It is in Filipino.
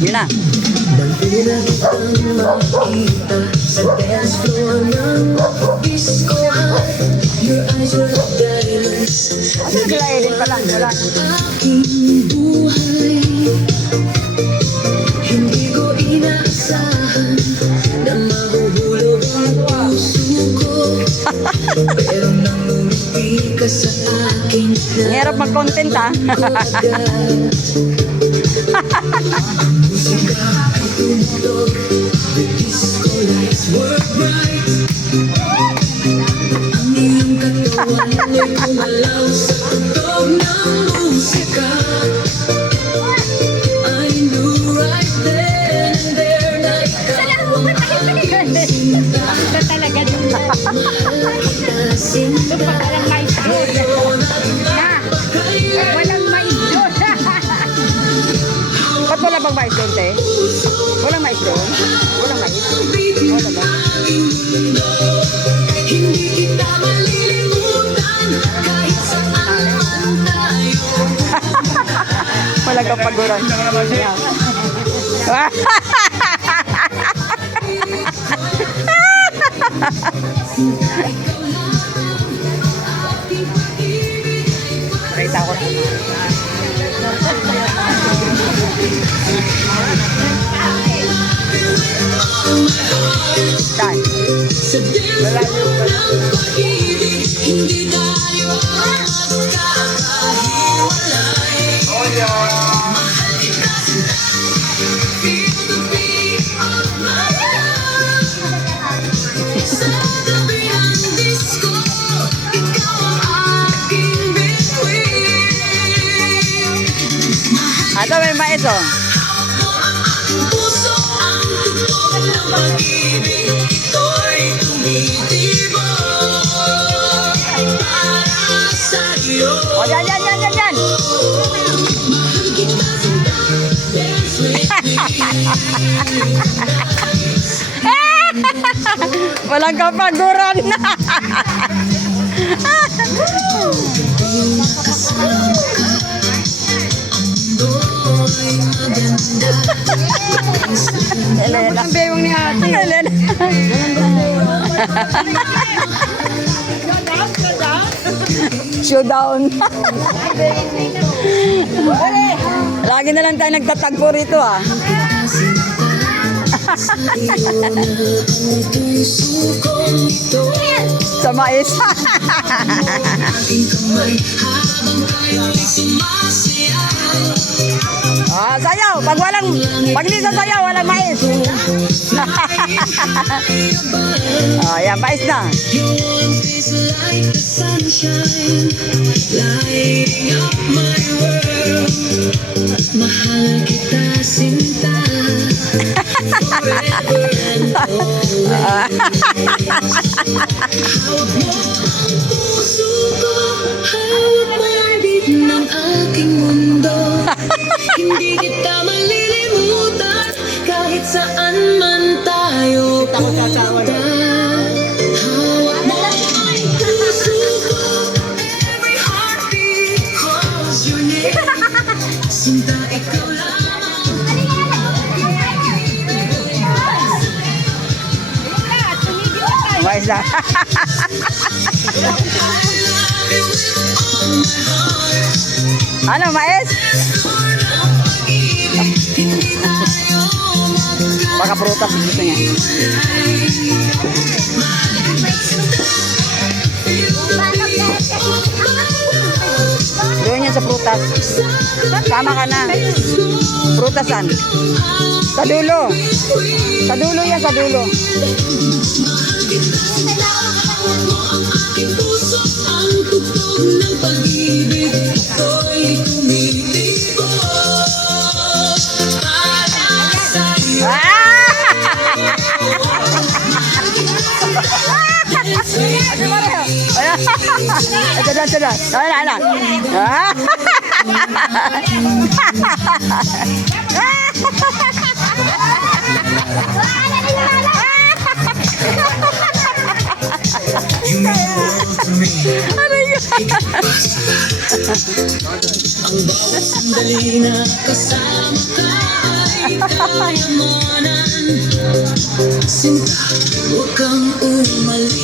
Yun na. Gilay din pala. Wala. Hindi ko inaasahan na mahuhulog ang puso ko. Pero nang umiti ka sa akin, Hirap mag-content ha. musika ay tumutog. The disco lights were bright. Ang iyong katawan ay kumalaw sa tugtog ng musika. I knew right then and there na ikaw ang aking sinta. Ito talaga yung Kita sinta. walang maestro. Na, walang maestro. Ba't wala bang mais doon, te? Walang mais doon? Walang mais? Wala ba? Hindi kita malilimutan kahit saan man tayo. Walang kapaguran. Yan. Pakita ko. Yan. Sa dilo ng pag-ibig, hindi tayo magkakahiwalay. Mahal kita sila, feel the beat of my love. Sa gabi ng disco, ikaw ang aking bituin. Ato may mais oh. Puso ang tugtog ng pag-ibig, ito'y tumitibok para sa'yo. O yan. Mahal kita sinta, dance with me. Walang kapaguran. Kasama ka, ako'y maganda. Elena. Ang bewang ni ate. Elena. Showdown. Lagi na lang tayo nagtatagpo rito ah. Puso kong ito, Sa mais. aking kamay habang tayo'y sumasayaw. Ah, sayaw. Pag hindi sa sayaw, walang mais. Ah, yan, mais na. Your face like the sunshine, lighting up my world. Mahal kita sinta, forever and always. Hawak mo ang puso ko, hawak mo ang beat ng aking mundo. Hindi kita malilimutan kahit saan man tayo punta. Hawak mo ang puso ko, every heartbeat calls your name. Sinta, ikaw lamang. Mais na. Ano, mais? Baka prutas gusto niya. Doon yan sa prutas. Sama ka na. Prutasan. Sa dulo. Sa dulo yan, sa dulo. Aking puso ang tugtog ng pag-ibig, ito'y tumitibok para sa'yo. Ang bawat sandali na kasama ka ay Sinta, huwag kang umalis.